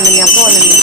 அனன்யா போ அனன்யா.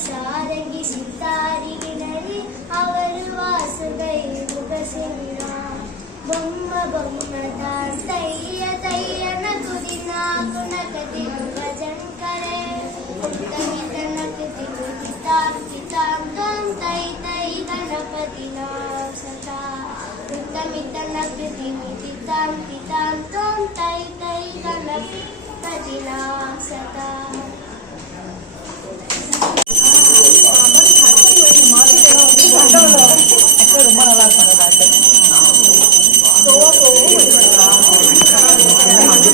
सारंगी सितारी गिनरी अवर वासुदै मुगसिना बम्म बम्म तैय तैय नकुदी नाकु नकदी भजन करे तमित नकदी तिताम तिताम तम तै तै गणपति नाम सदा तमित नकदी तिताम तिताम तम तै तै गणपति नाम सदा ரொம்ப நல்லா இருக்கும்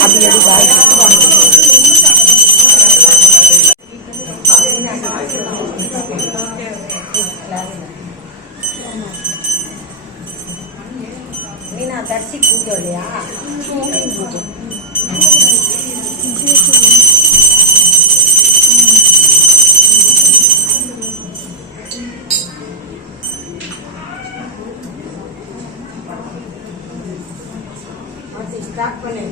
அப்படி மீனா தரிசி பூஜை இல்லையா பூஜை ஸ்டார்ட் பண்ணு.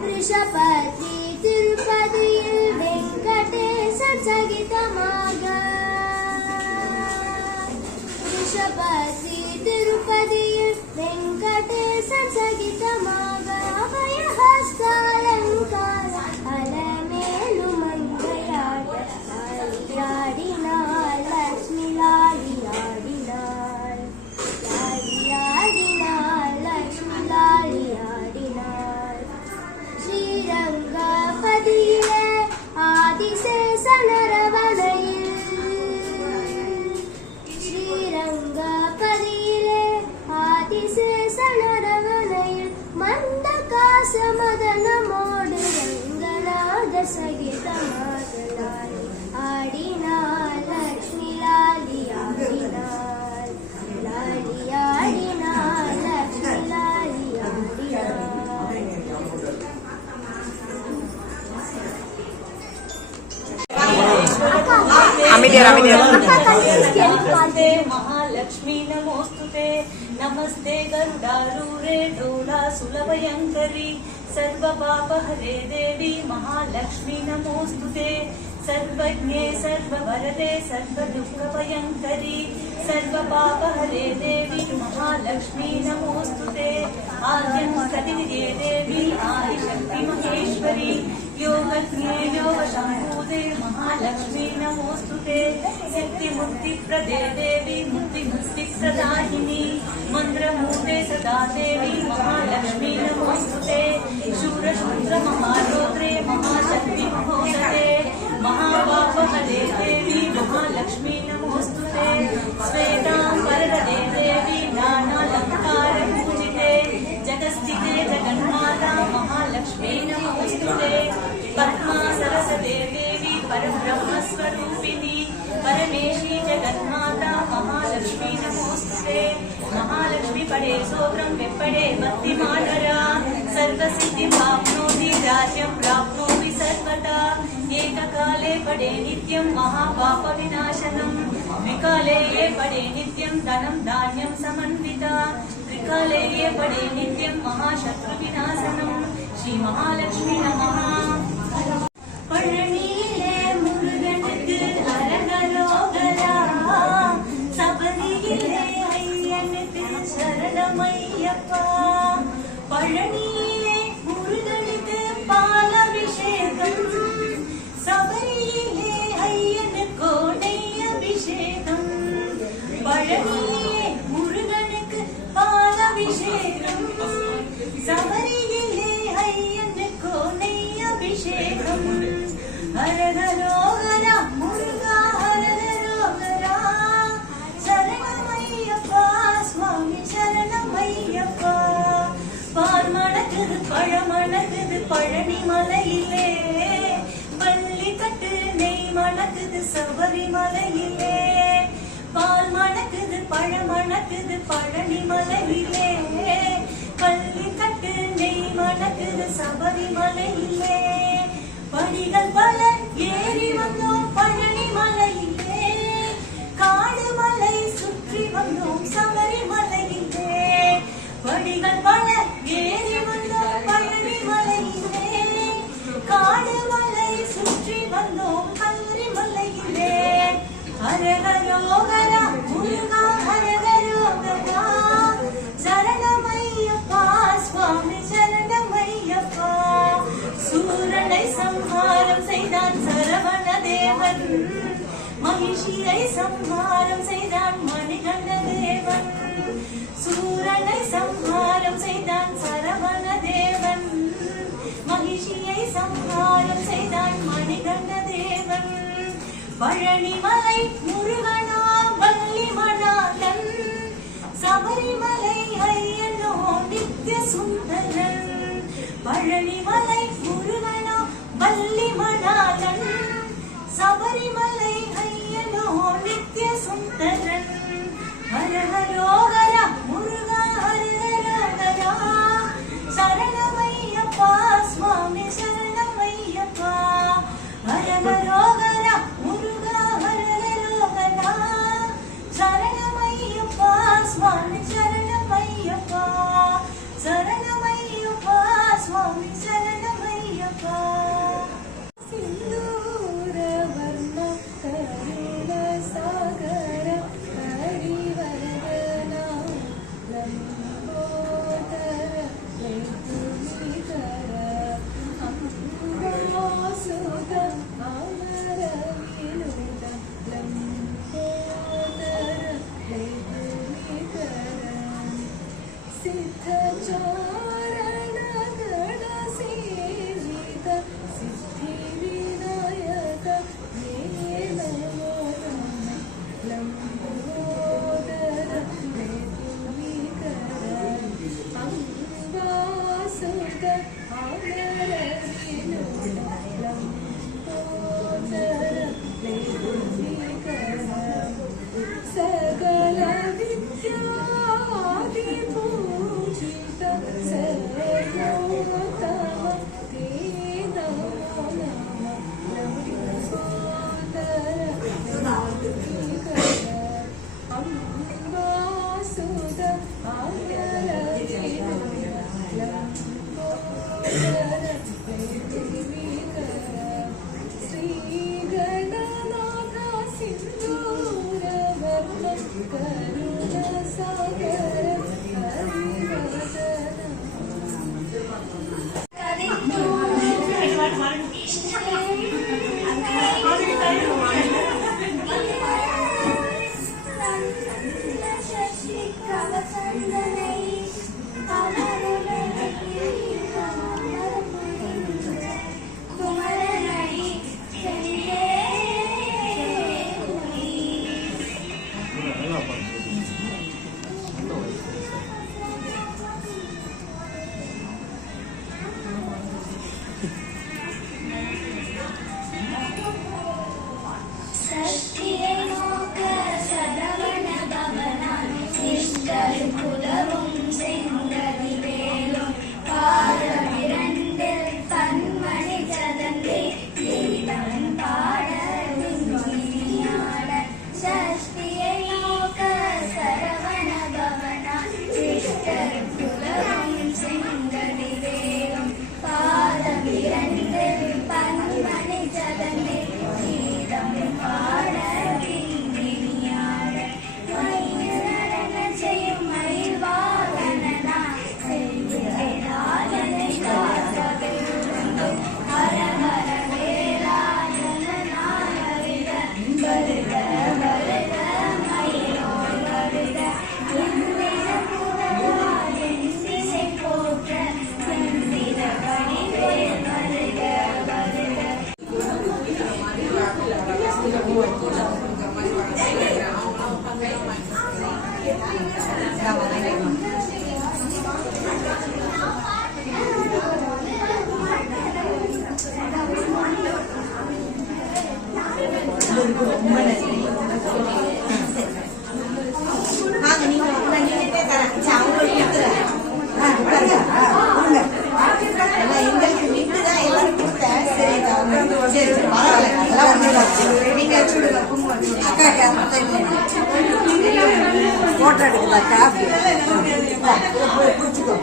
वृषपति तिरुपति वेंकटेश सगितमाग वृषपति तिरुपति वेंकटेश सगितमाग अभयहस्तालंकार अलमेलु मंगयाट लालियाडिनाल लक्ष्मी लालियाडिनाल लालियाडिनाल लक्ष्मी लालियाडिनाल श्रीरंगपतिये आदिशेषनरवनयिल श्रीरंगपतिये आदिशेषनरवनयिल मन्दकासमदनमोडु रंगनाद सगितमागलालि आडिनाल लक्ष्मी लालि आडिनाल लालि आडिनाल लक्ष्मी लालि आडिनाल नमस्ते महालक्ष्मी नमोस्तुते नमस्ते गरुडारूढे डोलासुलभयङ्करी सर्वपापहरे देवी महालक्ष्मी नमोस्तुते सर्वज्ञे सर्ववरदे सर्वदुःखभयङ्करी सर्वपापहरे देवी महालक्ष्मी नमोऽस्तुते आद्यं सतिनिधे देवी आदिशक्ति महेश्वरी योगज्ञे योगशम्भूते महालक्ष्मी नमोऽस्तुते सिद्धिमुक्तिप्रदे देवी मुक्तिमुक्तिप्रदायिनी मन्त्रमूर्ते सदा देवी महालक्ष्मी नमोऽस्तुते शूरशूद्रमहारौद्रे महाशक्ति महोदये महापापहरे देवी महालक्ष्मी नमोऽस्तुते श्वेताम्बरधरे देवी नानालङ्कारपूजिते जगस्थिते जगन्माता महालक्ष्मी नमोऽस्तुते पद्मा सरस्वते देवी परब्रह्मस्वरूपिणी परमेशी जगन्माता महालक्ष्मी नमोऽस्तुते महालक्ष्मी पडे सोत्रं विपडे भक्तिमानरा सर्वसिद्धिं प्राप्नोति राज्यं प्राप्नोति सर्वदा एककाले पडे नित्यं महापापविनाशनं द्विकाले ये पडे नित्यं धनं धान्यं समन्विता त्रिकाले ये पडे नित्यं महाशत्रुविनाशनं श्री महालक्ष्मी नमः பழனியிலே முருகனுக்கு அரகரோகரா சபரியிலே ஐயனுக்கு சரணமையப்பா பழனியிலே முருகனுக்கு பாலாபிஷேகம் சபரியிலே ஐயனுக்கு நெய் அபிஷேகம் பழனியிலே முருகனுக்கு பாலாபிஷேகம் சபரியிலே ஐயனுக்கு நெய் அபிஷேகம் ஹரஹரோகரா முருகா ஹரஹரோகரா சரணமையப்பா சுவாமி சரணமையப்பா பால் மணக்குது பழமணக்குது பழனி மலையிலே பள்ளி கட்டு நெய் மணக்குது சபரிமலையிலே பால் மணக்குது பழமணக்குது பழனி மலையிலே பள்ளி கட்டு நெய் மணக்குது சபரிமலையிலே படிகள் பல ஏறி வந்தோம் பழனி மலையிலே காடு மலை சுற்றி வந்தோம் சபரிமலையிலே படிகள் பல ஏறி வந்தோம் பழனி மலையிலே காடு மலை சுற்றி வந்தோம் சபரிமலையிலே ஹரஹரோகரா முருகா ஹரஹரோகரா சரணமையப்பா சுவாமி சரணமையப்பா சூரனை சம்ஹாரம் செய்தான் சரவண தேவன் மகிஷியை சம்ஹாரம் செய்தான் மணிகண்ட தேவன் சூரனை சம்ஹாரம் செய்தான் சரவண தேவன் மகிஷியை சம்ஹாரம் செய்தான் மணிகண்ட தேவன் பழனிமலை முருகனா வள்ளி மணாளன் சபரிமலை ஐயனோ நித்ய சுந்தரன் பழனிமலை முருகனா வள்ளி மணாளன் சபரிமலை ஐயனோ நித்ய சுந்தரன் ஹரஹரோகரா முருகா ஹரஹரோகரா சரணமையப்பா சுவாமி சரணமையப்பா ஹரஹரோகரா முருகா ஹரஹரோகரா சரணமையப்பா சுவாமி சரணமையப்பா சரணமையப்பா சுவாமி சரணமையப்பா சிந்தூர வர்ண ரொம்ப நன்றி. வாங்க நீங்க நீங்களே தரேன். அவங்களுக்கு கொடுத்துறேன். எங்களுக்கு விட்டு தான் எல்லாரும் கொடுத்தேன். சரி சரி பரவாயில்ல. அதெல்லாம் ஒண்ணு நீங்க வச்சுடுங்க. அக்கா போட்டோ எடுக்குதா காஃபி குடிச்சுக்கோ.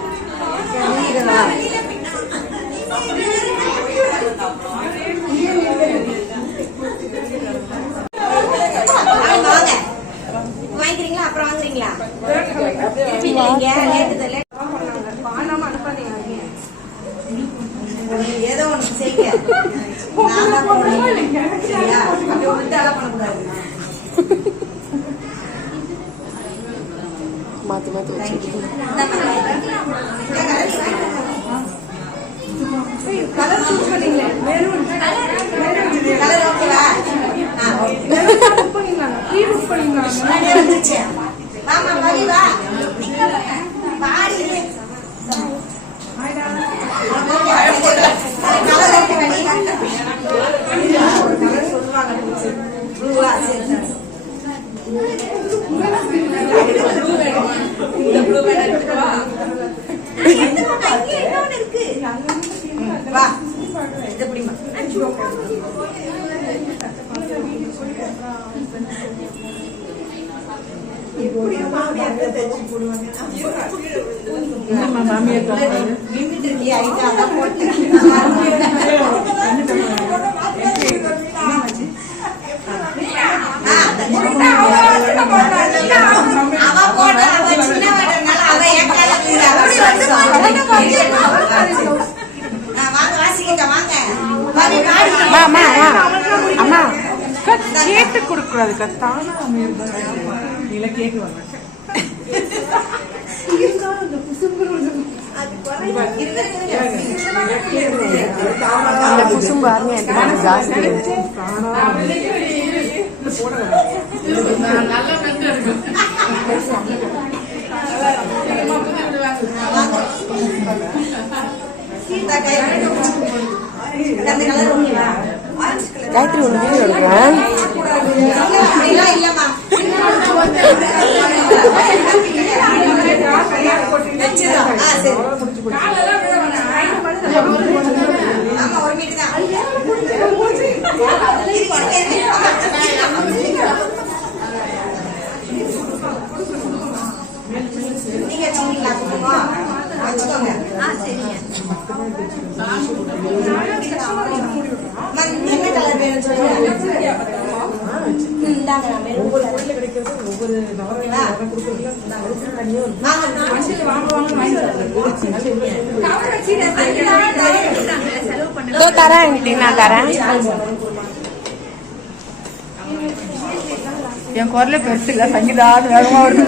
வாங்கிக்கிறீங்களா? அப்புறம் வாங்குறீங்களா? ஏதோ ஒண்ணு செய்யுங்க. சரியா? அப்படி விட்டாலாம் பண்ணக்கூடாது. மாத்தி மாத்தி வச்சு கலர் சூஸ் பண்ணீங்களே. கலர் ஓகேவா? வந்துச்சு. வாமா மதி வா. பாடி கலர் ஓகே பண்ணி சொல்லுவாங்க. ப்ளூவா? சரி வா இது எப்படிமா அம்மா கேட்டு கொடுக்க கூடாது. கத்தான கேக்கு வாங்க. அந்த குசும்பு ஜாஸ்தி காயத்ரி ஒன்று வீடியோ எடுக்கிறேன். என்ன கலர் வேணும் சொல்லுங்க. தரேன் நான் தரேன். என் குரல பெருசு இல்ல. சங்கீதா வேகமா வருது.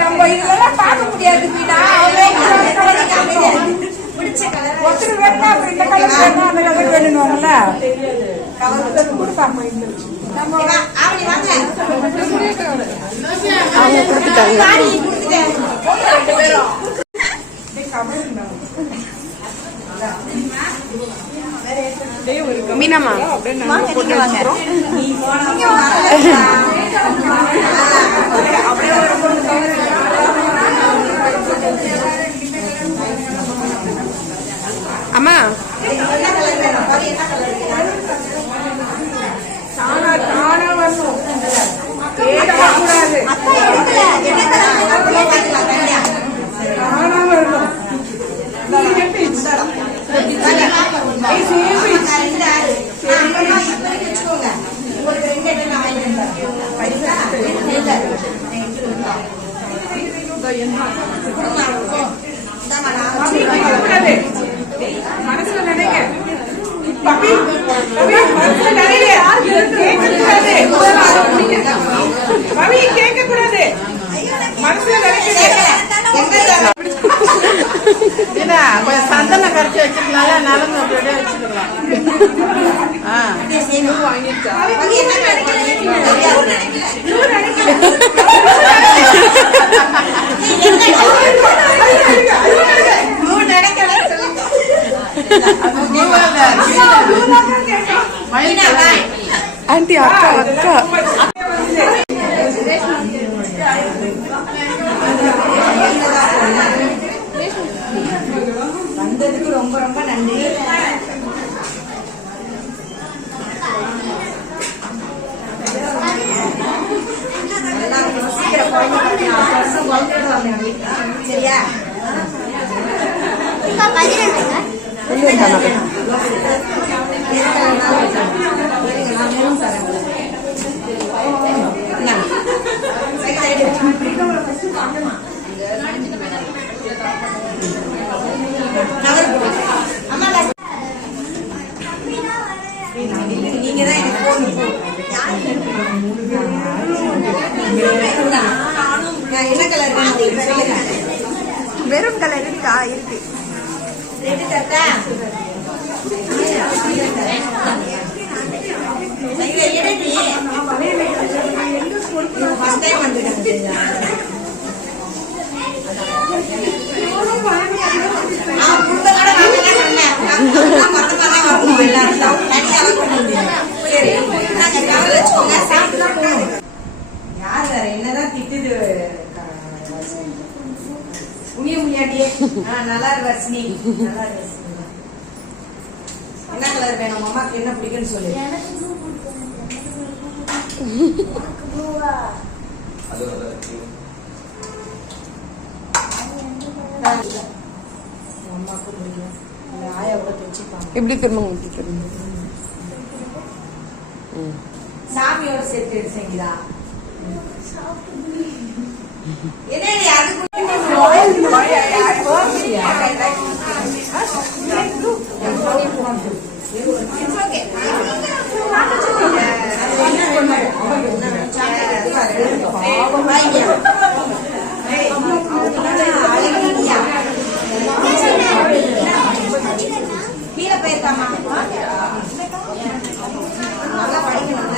நம்ம இதெல்லாம் பார்க்க முடியாது. ஒருத்தர் வேணா இந்த கலர் வேணும் அந்த கலர் வேணும்ல அவங்க கொடுத்துட்டாங்க. மீனாமா அம்மா மனசுல நினைங்க. பப்பி மனசுல நினைங்க. கேட்க கூடாது. மனசுல கொஞ்சம் சந்தன கரைச்சி வச்சுக்கலாம். நலங்கு அப்படியே வச்சுக்கலாம். வாங்கிட்டா குழந்தையோட வரணும் சரியா? அக்கா 12ங்க. நீங்க தான் எனக்கு என்ன கலர் சொல்லுங்க. வெறும் கலர் இருக்கா? இருக்கு. ரெண்டு தட்டா எடுத்து ஃபர்ஸ்ட் டைம் வந்துட்டாங்க. யார் வேற என்னதான் திட்டுது உனிய முனியாட்டியே. நல்லா இருக்கு வர்ஷினி, நல்லா இருக்கு. என்ன கலர் வேணும் அம்மாக்கு? என்ன பிடிக்குன்னு சொல்லு. அம்மாக்கு பிடிக்கும். ஆயா கூட தைச்சிப்பாங்க. இப்படி திரும்ப சாமியோட சேர்த்து எடுத்தீங்களா? என்னடி அதுக்கு கீழே போயிருக்காமா? நல்லா படிக்கணும்.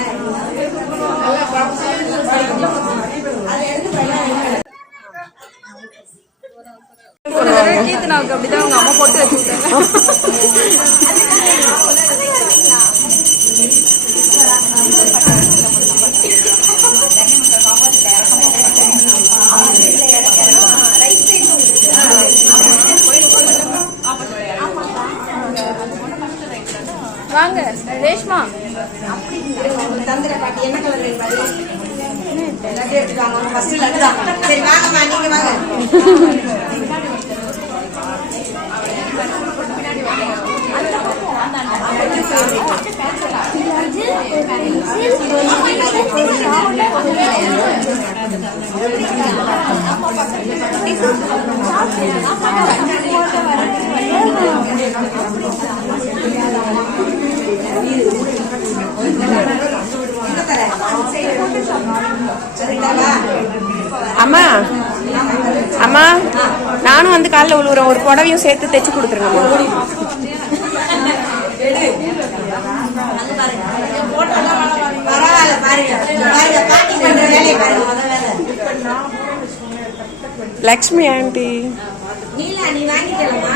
கீர்த்தனாவுக்கு அப்படிதான் அவங்க அம்மா போட்டு வச்சுக்கிட்டாங்க. வாங்க ரேஷ்மா. தந்திர பாட்டி என்ன கலர் வேணும் பாரு. எல்லாத்தையும் எடுத்துக்காங்க. ஃபர்ஸ்ட் லட்டு தான். சரி வாங்கம்மா, நீங்க வாங்க. அம்மா அம்மா நானும் வந்து காலைல விழுவுறேன். ஒரு புடவையும் சேர்த்து தைச்சு கொடுத்துருங்கம்மா. பரவாயில்ல பாருங்க பாருங்க, பாட்டி பண்ற வேலையை பாருங்க. லக்ஷ்மி ஆண்டி நீலா நீ வாங்கிக்கலாமா?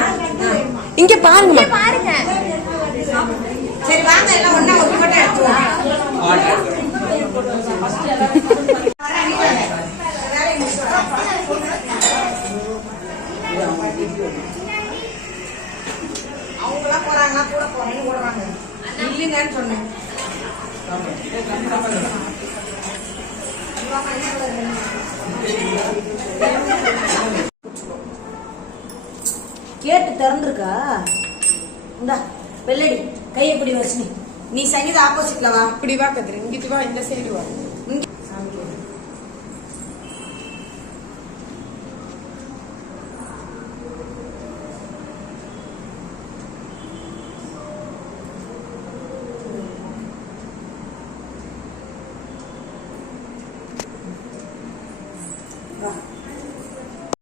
இங்க பாருங்கம்மா. பாருங்க. சரி வாங்க எல்லாம் ஒண்ணா ஒரு போட்டோ எடுத்துவோம். அவங்களாம் போறாங்களா? கூட போறேன்னு போடுறாங்க. இல்லைங்கன்னு சொன்னேன். கேட்டு திறந்துருக்கா? இந்தா வெள்ளடி கையை பிடி வர்ஷினி. நீ சங்கீதா ஆப்போசிட்ல வா. இப்படி வா கதிரி, இங்கிட்டு வா, இந்த சைடு வா. வா